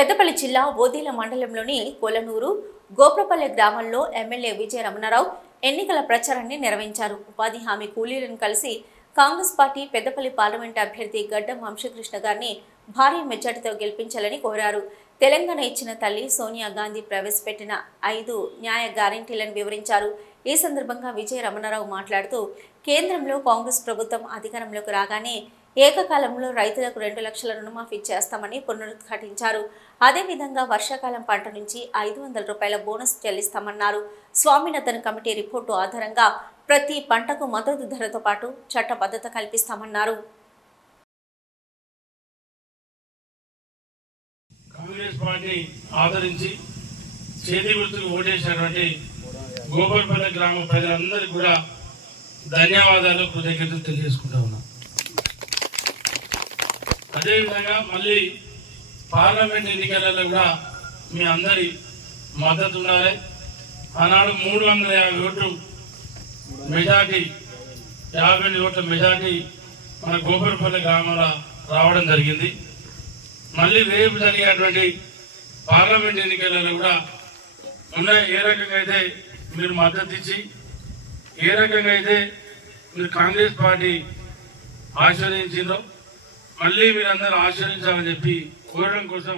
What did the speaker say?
పెద్దపల్లి జిల్లా ఓదీల మండలంలోని కొలనూరు గోప్రపల్లె గ్రామంలో ఎమ్మెల్యే విజయ రమణారావు ఎన్నికల ప్రచారాన్ని నిర్వహించారు. ఉపాధి హామీ కూలీలను కలిసి కాంగ్రెస్ పార్టీ పెద్దపల్లి పార్లమెంట్ అభ్యర్థి గడ్డం వంశకృష్ణ గారిని భారీ మెజార్టీతో గెలిపించాలని కోరారు. తెలంగాణ ఇచ్చిన తల్లి సోనియా గాంధీ ప్రవేశపెట్టిన ఐదు న్యాయ గ్యారంటీలను వివరించారు. ఈ సందర్భంగా విజయ రమణారావు మాట్లాడుతూ కేంద్రంలో కాంగ్రెస్ ప్రభుత్వం అధికారంలోకి రాగానే ఏకకాలంలో రైతులకు రెండు లక్షల రుణమాఫీ చేస్తామని పునరుద్ఘాటించారు. అదేవిధంగా వర్షాకాలం పంట నుంచి ఐదు వందల రూపాయల బోనస్ చెల్లిస్తామన్నారు. స్వామినాథన్ కమిటీ రిపోర్టు ఆధారంగా ప్రతి పంటకు మద్దతు ధరతో పాటు చట్టబద్ధత కల్పిస్తామన్నారు. కాంగ్రెస్ పార్టీ ఆదరించి చేతి గుర్తుకు ఓటేసినటువంటి గోపాలపల్లి గ్రామ ప్రజలందరికీ కూడా ధన్యవాదాలు కృతజ్ఞతలు తెలియజేసుకుంటా ఉన్నాను అదేవిధంగా మళ్ళీ పార్లమెంట్ ఎన్నికలలో కూడా మీ అందరి మద్దతు ఉండాలి. ఆనాడు మూడు వందల యాభై ఓట్లు మెజార్టీ యాభై ఎనిమిది ఓట్ల మెజార్టీ మన గోపురపల్లి గ్రామంలో రావడం జరిగింది. మళ్ళీ రేపు జరిగేటువంటి పార్లమెంట్ ఎన్నికలలో కూడా ఉన్న ఏ రకంగా అయితే మీరు మద్దతు ఇచ్చి ఏ రకంగా అయితే మీరు కాంగ్రెస్ పార్టీ ఆశీర్వదించిందో మళ్ళీ మీరందరూ ఆశ్రయించాలని చెప్పి కోరడం కోసం